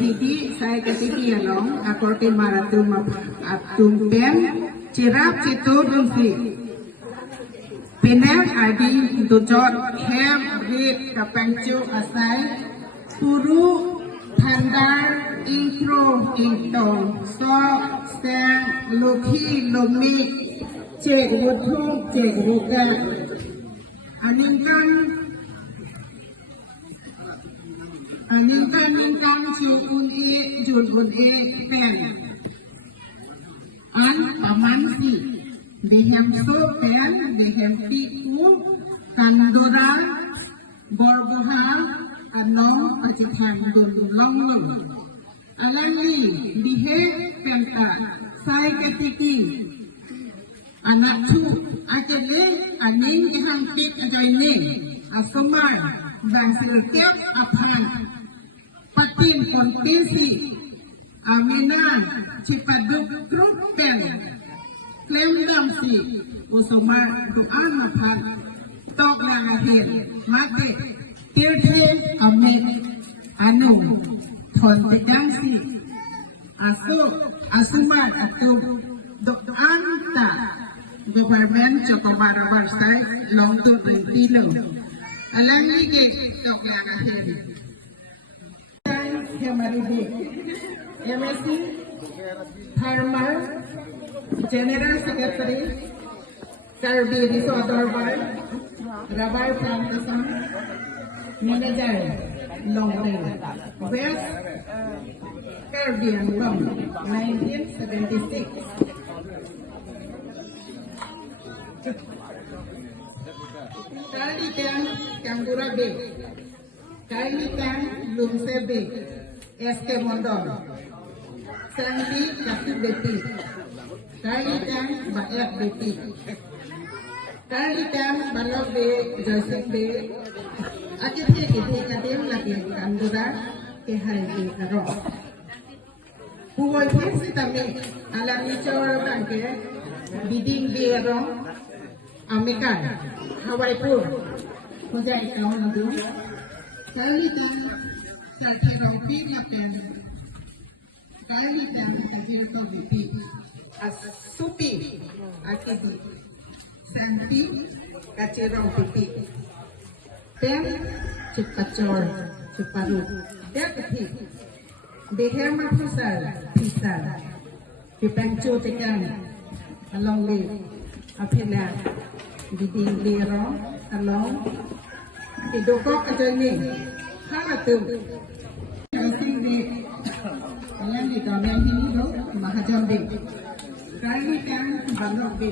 Hidi saya ketiki ya long, akorti maratum atum pen, cirap citu dungsi. Penek adi dujot hem rit kapangcu asai, puru thandar intro intong, so sang lukhi lumi, cek wutu cek wuka, aningkan chukun e judun e pen an paman si dihem so pen dihem piku kandura borbuhal anong ajitan dun long lum alani dihe penka sai ketiki anak tu ajele aning dihem pik ajaine asomar dan silkep apan patin kontinsi aminan cipaduk trupen klem damsi usuma duan apan tok yang akhir mate tirthe amit anu thon pedangsi asuman atu duan ta government Chocobar Barsai long tu tilung alam ni ke tok yang akhir हमारी भी MSc farmer general secretary survey resort rubber plantation manager long west Caribbean from 1976 Kalitan Kanggura Bay Kalitan Lumse Bay SK Mondor Sangdi Kasih Beti Kalitan Bayak Beti Kalitan Balok Bay Joseph Bay Aceh Kiti Kadim lagi Kanggura Kehai Bay Karo Buoy pun si kami alam ni cawar bangke biding biarong Amerika Hawaii pun kujai kau nanti kali dan salti rompi ngapen kali dan hasil kau bibi asupi akidi santi kacirong pipi dan cipacor ciparu dia keti Deher mapusal, pisal, pipangco tekan, along with apela, diding lero, along, idokok atau halatum. Kasih di, yang di dalam ini lo, mahajam di, kali kan balok di.